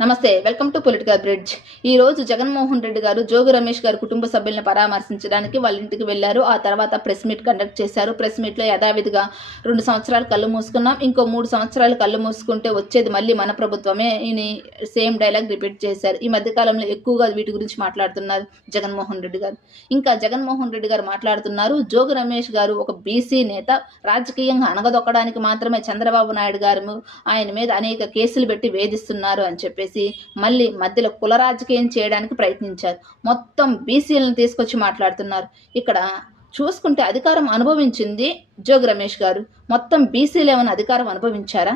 నమస్తే, welcome to political bridge. ఈ రోజు జగన్మోహన్ రెడ్డి గారు జోగి రమేష్ గారు కుటుంబ సభ్యులను పరామర్శించడానికి వాళ్ళ ఇంటికి వెళ్లారు. ఆ తర్వాత ప్రెస్ మీట్ కండక్ట్ చేశారు. ప్రెస్ మీట్ లో యథావిధిగా 2 సంవత్సరాలు కళ్ళు మూసుకున్నాం, ఇంకో 3 సంవత్సరాలు కళ్ళు మూసుకుంటే వచ్చేది మళ్ళీ మన ప్రభుత్వమే అని సేమ్ డైలాగ్ రిపీట్ చేశారు. ఈ మధ్య కాలంలో ఎక్కువగా వీటి గురించి మాట్లాడుతున్నారు జగన్మోహన్ రెడ్డి గారు. ఇంకా జగన్మోహన్ రెడ్డి గారు మాట్లాడుతున్నారు, జోగి రమేష్ గారు ఒక బీసీ నేత, రాజకీయంగా అనగదొక్కడానికి మాత్రమే చంద్రబాబు నాయుడు గారు ఆయన మీద అనేక కేసులు పెట్టి వేధిస్తున్నారు అని చెప్పేసి మళ్ళీ మధ్యలో కుల రాజకీయం చేయడానికి ప్రయత్నించారు. మొత్తం బీసీలను తీసుకొచ్చి మాట్లాడుతున్నారు. ఇక్కడ చూసుకుంటే అధికారం అనుభవించింది జోగి రమేష్ గారు. మొత్తం బీసీలు ఏమైనా అధికారం అనుభవించారా?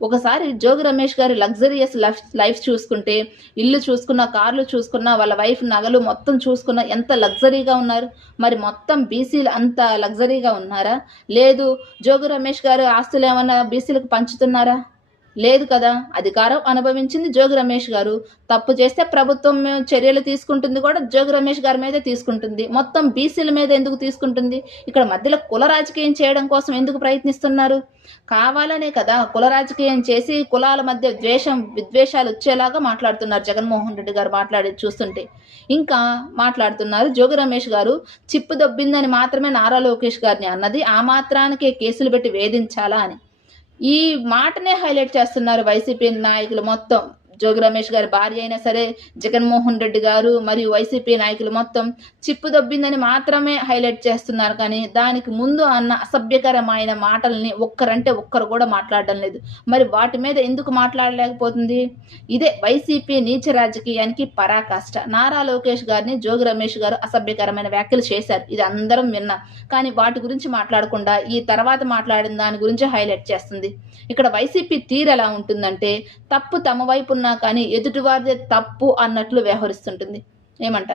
ఒకసారి జోగి రమేష్ గారి లగ్జరియస్ లైఫ్ చూసుకుంటే, ఇల్లు చూసుకున్న, కార్లు చూసుకున్న, వాళ్ళ వైఫ్ నగలు మొత్తం చూసుకున్న ఎంత లగ్జరీగా ఉన్నారు. మరి మొత్తం బీసీలు అంత లగ్జరీగా ఉన్నారా? లేదు. జోగి రమేష్ గారు ఆస్తులు ఏమన్నా బీసీలకు పంచుతున్నారా? లేదు కదా. అధికారం అనుభవించింది జోగి రమేష్ గారు. తప్పు చేస్తే ప్రభుత్వం చర్యలు తీసుకుంటుంది కూడా జోగి రమేష్ గారి మీదే తీసుకుంటుంది. మొత్తం బీసీల మీద ఎందుకు తీసుకుంటుంది? ఇక్కడ మధ్యలో కుల రాజకీయం చేయడం కోసం ఎందుకు ప్రయత్నిస్తున్నారు? కావాలనే కదా కుల రాజకీయం చేసి కులాల మధ్య విద్వేషాలు వచ్చేలాగా మాట్లాడుతున్నారు జగన్మోహన్ రెడ్డి గారు మాట్లాడేది చూస్తుంటే. ఇంకా మాట్లాడుతున్నారు, జోగి రమేష్ గారు చిప్పు దొబ్బిందని మాత్రమే నారా లోకేష్ గారిని అన్నది, ఆ మాత్రానికే కేసులు పెట్టి వేధించాలా అని ఈ మాటనే హైలైట్ చేస్తున్నారు వైసీపీ నాయకులు మొత్తం. జోగి రమేష్ గారి భార్య అయినా సరే, జగన్మోహన్ రెడ్డి గారు మరియు వైసీపీ నాయకులు మొత్తం చిప్పు దొబ్బిందని మాత్రమే హైలైట్ చేస్తున్నారు. కానీ దానికి ముందు అన్న అసభ్యకరమైన మాటల్ని ఒక్కరంటే ఒక్కరు కూడా మాట్లాడడం లేదు. మరి వాటి మీద ఎందుకు మాట్లాడలేకపోతుంది? ఇదే వైసీపీ నీచ రాజకీయానికి పరాకాష్ట. నారా లోకేష్ గారిని జోగి రమేష్ గారు అసభ్యకరమైన వ్యాఖ్యలు చేశారు, ఇది అందరం విన్నాం. కానీ వాటి గురించి మాట్లాడకుండా ఈ తర్వాత మాట్లాడిన దాని గురించి హైలైట్ చేస్తుంది. ఇక్కడ వైసీపీ తీరు ఎలా ఉంటుందంటే, తప్పు తమ వైపు ఉన్నా కానీ ఎదుటివారిదే తప్పు అన్నట్లు వ్యవహరిస్తుంటుంది. ఏమంటారు?